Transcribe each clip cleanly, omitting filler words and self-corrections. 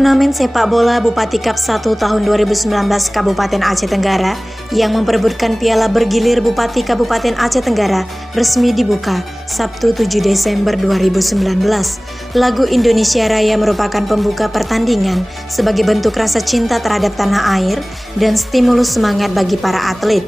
Turnamen sepak bola Bupati Cup 1 tahun 2019 Kabupaten Aceh Tenggara yang memperebutkan piala bergilir Bupati Kabupaten Aceh Tenggara resmi dibuka Sabtu 7 Desember 2019. Lagu Indonesia Raya merupakan pembuka pertandingan sebagai bentuk rasa cinta terhadap tanah air dan stimulus semangat bagi para atlet.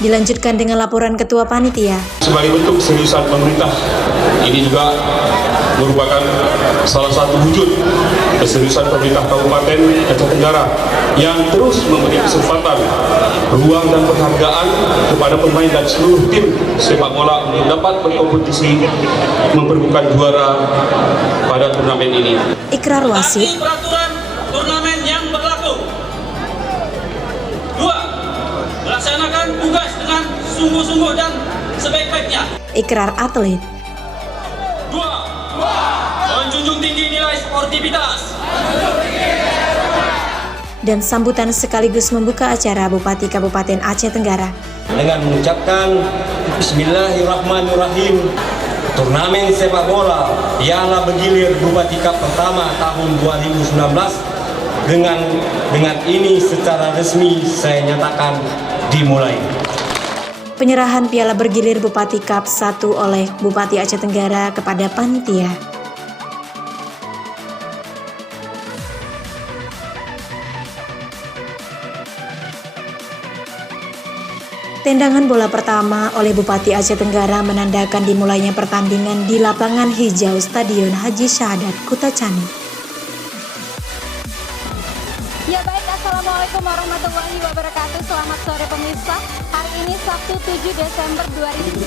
Dilanjutkan dengan laporan Ketua Panitia. Sebagai bentuk keseriusan pemerintah, ini juga merupakan salah satu wujud keseriusan pemerintah Kabupaten Aceh Tenggara yang terus memberi kesempatan, ruang dan penghargaan kepada pemain dan seluruh tim sepak bola untuk dapat berkompetisi memperebutkan juara pada turnamen ini. Ikrar wasit. Peraturan turnamen yang berlaku. 2. Melaksanakan tugas dengan sungguh-sungguh dan sebaik-baiknya. Ikrar atlet. 2. Menjunjung tinggi nilai sportivitas. Dan sambutan sekaligus membuka acara Bupati Kabupaten Aceh Tenggara. Dengan mengucapkan Bismillahirrahmanirrahim, turnamen sepak bola piala bergilir Bupati Cup pertama tahun 2019 dengan ini secara resmi saya nyatakan dimulai. Penyerahan piala bergilir Bupati Cup 1 oleh Bupati Aceh Tenggara kepada panitia. Tendangan bola pertama oleh Bupati Aceh Tenggara menandakan dimulainya pertandingan di lapangan hijau Stadion Haji Syahadat Kutacani. Ya baik, Assalamualaikum warahmatullahi wabarakatuh. Selamat sore pemirsa. Hari ini Sabtu 7 Desember 2019,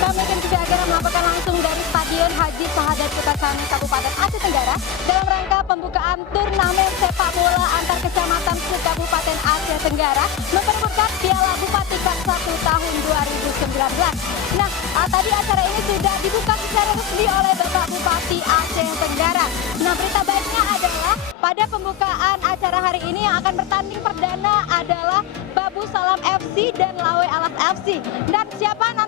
kami akan juga akan melaporkan langsung dari Stadion Haji Syahadat Kutacani, Kabupaten Aceh Tenggara dalam rangka pembukaan turnamen sepak bola antar kecamatan se-Kabupaten Aceh Tenggara memperebutkan Piala Bupati Cup 1 tahun 2019. Nah, tadi acara ini sudah dibuka secara resmi oleh Bapak Bupati Aceh Tenggara. Nah, berita baiknya adalah pada pembukaan acara hari ini yang akan bertanding perdana adalah Babu Salam FC dan Lawe Alas FC. Dan siapapun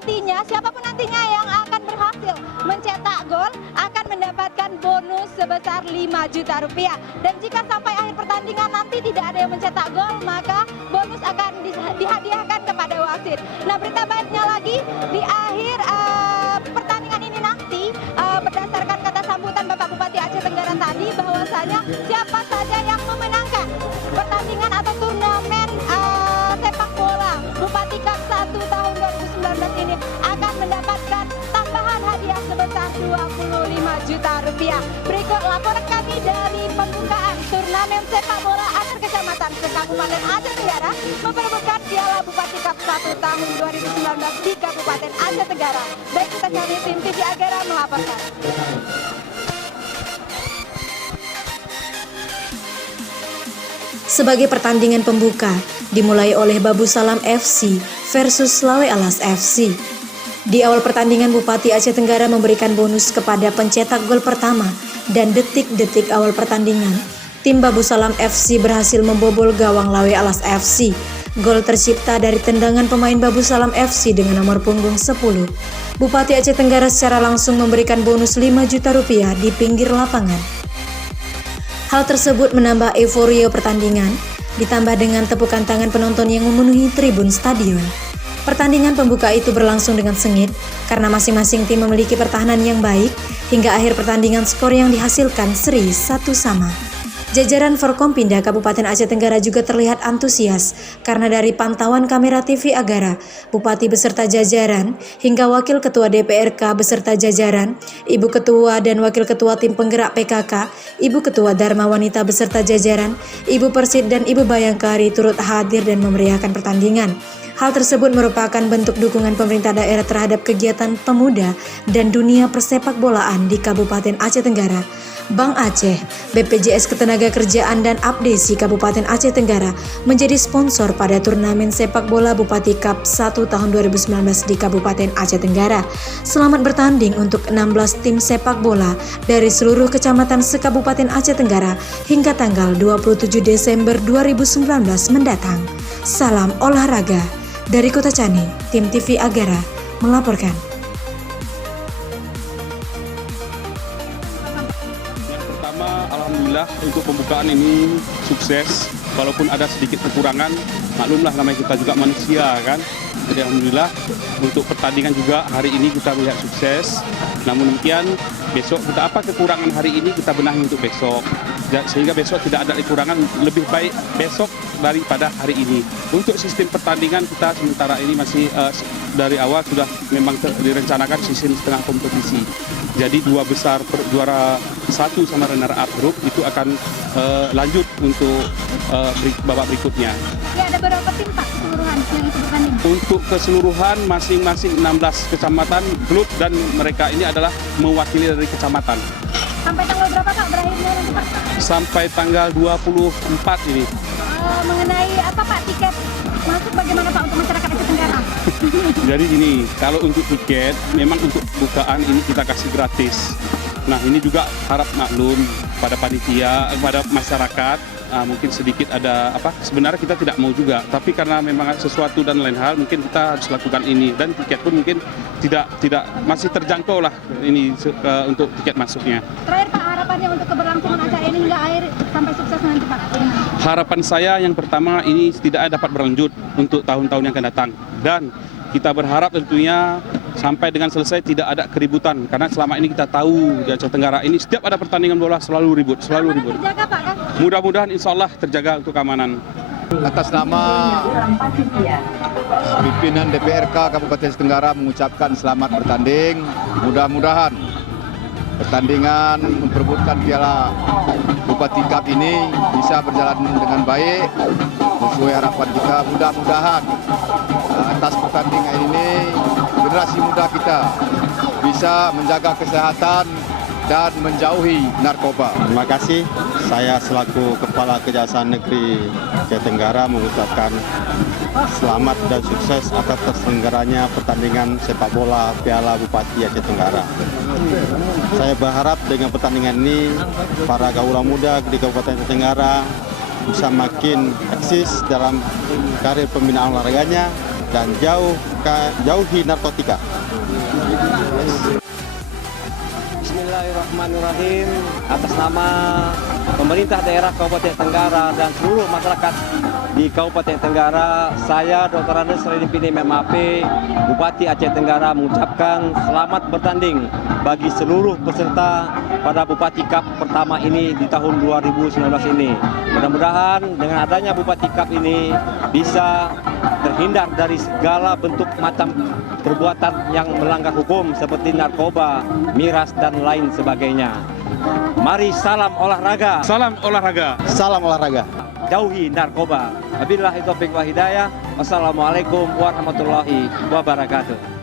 nantinya yang akan berhasil mencetak gol akan mendapatkan bonus sebesar 5 juta rupiah. Dan jika sampai akhir pertandingan nanti tidak ada yang mencetak gol, maka bonus akan dihadiahkan kepada wasit. Nah, berita baiknya lagi, di akhir pertandingan ini nanti berdasarkan kata sambutan Bapak Bupati Aceh Tenggara tadi, bahwasanya siapa saja yang memenangkan pertandingan atau turnamen sepak bola Bupati Cup 1 tahun 2019 ini akan mendapatkan tambahan hadiah sebesar 25 juta rupiah. Berikut laporan kami dari pembukaan turnamen sepak bola antar kecamatan se-Kabupaten Aceh Tenggara memperebutkan Piala Bupati Cup 1 tahun 2019 di Kabupaten Aceh Tenggara. Baik, kita cari tim TV Agara melaporkan. Sebagai pertandingan pembuka, dimulai oleh Babu Salam FC versus Lawe Alas FC. Di awal pertandingan, Bupati Aceh Tenggara memberikan bonus kepada pencetak gol pertama dan detik-detik awal pertandingan, tim Babu Salam FC berhasil membobol gawang Lawe Alas FC. Gol tercipta dari tendangan pemain Babu Salam FC dengan nomor punggung 10. Bupati Aceh Tenggara secara langsung memberikan bonus 5 juta rupiah di pinggir lapangan. Hal tersebut menambah euforia pertandingan, ditambah dengan tepukan tangan penonton yang memenuhi tribun stadion. Pertandingan pembuka itu berlangsung dengan sengit karena masing-masing tim memiliki pertahanan yang baik, hingga akhir pertandingan skor yang dihasilkan seri 1-1. Jajaran Forkompinda Kabupaten Aceh Tenggara juga terlihat antusias karena dari pantauan kamera TV Agara, Bupati beserta jajaran hingga Wakil Ketua DPRK beserta jajaran, Ibu Ketua dan Wakil Ketua Tim Penggerak PKK, Ibu Ketua Dharma Wanita beserta jajaran, Ibu Persid dan Ibu Bayangkari turut hadir dan memeriahkan pertandingan. Hal tersebut merupakan bentuk dukungan pemerintah daerah terhadap kegiatan pemuda dan dunia persepak bolaan di Kabupaten Aceh Tenggara. Bank Aceh, BPJS Ketenagakerjaan dan Abdesi Kabupaten Aceh Tenggara menjadi sponsor pada turnamen sepak bola Bupati Cup 1 tahun 2019 di Kabupaten Aceh Tenggara. Selamat bertanding untuk 16 tim sepak bola dari seluruh kecamatan se-Kabupaten Aceh Tenggara hingga tanggal 27 Desember 2019 mendatang. Salam olahraga. Dari Kota Cani, tim TV Agara melaporkan. Pertama, alhamdulillah untuk pembukaan ini sukses. Walaupun ada sedikit kekurangan, maklumlah namanya kita juga manusia kan. Jadi alhamdulillah untuk pertandingan juga hari ini kita melihat sukses. Namun demikian besok kita apa kekurangan hari ini kita benahi untuk besok. Sehingga besok tidak ada kekurangan, lebih baik besok daripada hari ini. Untuk sistem pertandingan kita sementara ini masih dari awal sudah memang direncanakan sistem setengah kompetisi. Jadi dua besar juara satu sama runner up group itu akan lanjut untuk babak berikutnya. Ya, ada berapa tim Pak keseluruhan yang ikut bertanding? Untuk keseluruhan masing-masing 16 kecamatan grup dan mereka ini adalah mewakili dari kecamatan. Sampai tanggal berapa Pak berakhirnya nanti Pak? Sampai tanggal 24 ini. Mengenai apa Pak tiket masuk bagaimana Pak untuk masyarakat Aceh Tenggara? Jadi gini, kalau untuk tiket memang untuk bukaan ini kita kasih gratis. Nah ini juga harap maklum pada panitia, kepada masyarakat. Mungkin sedikit ada apa? Sebenarnya kita tidak mau juga, tapi karena memang sesuatu dan lain hal, mungkin kita harus lakukan ini. Dan tiket pun mungkin tidak masih terjangkau lah ini untuk tiket masuknya. Terakhir Pak, harapannya untuk keberlangsungan acara ini hingga akhir sampai sukses nanti Pak? Harapan saya yang pertama ini tidak dapat berlanjut untuk tahun-tahun yang akan datang. Dan kita berharap tentunya sampai dengan selesai tidak ada keributan. Karena selama ini kita tahu di Aceh Tenggara ini setiap ada pertandingan bola selalu ribut. Terjaga Pak kan? Mudah-mudahan insya Allah terjaga untuk keamanan. Atas nama pimpinan DPRK Kabupaten Aceh Tenggara mengucapkan selamat bertanding. Mudah-mudahan pertandingan memperebutkan Piala Bupati Cup ini bisa berjalan dengan baik sesuai harapan kita. Mudah-mudahan atas pertandingan ini generasi muda kita bisa menjaga kesehatan dan menjauhi narkoba. Terima kasih. Saya selaku Kepala Kejaksaan Negeri Aceh Tenggara mengucapkan selamat dan sukses atas terselenggaranya pertandingan sepak bola Piala Bupati Aceh Tenggara. Saya berharap dengan pertandingan ini para gaula muda di Kabupaten Aceh Tenggara bisa makin eksis dalam karir pembinaan olahraganya dan jauhi narkotika. Bismillahirrahmanirrahim. Atas nama pemerintah daerah Kabupaten Tenggara dan seluruh masyarakat di Kabupaten Tenggara, saya Dr. Andes Redipini MAP, Bupati Aceh Tenggara mengucapkan selamat bertanding bagi seluruh peserta pada Bupati Cup pertama ini di tahun 2019 ini. Mudah-mudahan dengan adanya Bupati Cup ini bisa terhindar dari segala bentuk macam perbuatan yang melanggar hukum seperti narkoba, miras, dan lain sebagainya. Mari salam olahraga. Salam olahraga. Salam olahraga. Jauhi narkoba. Wabillahi taufiq wa hidayah. Wassalamualaikum warahmatullahi wabarakatuh.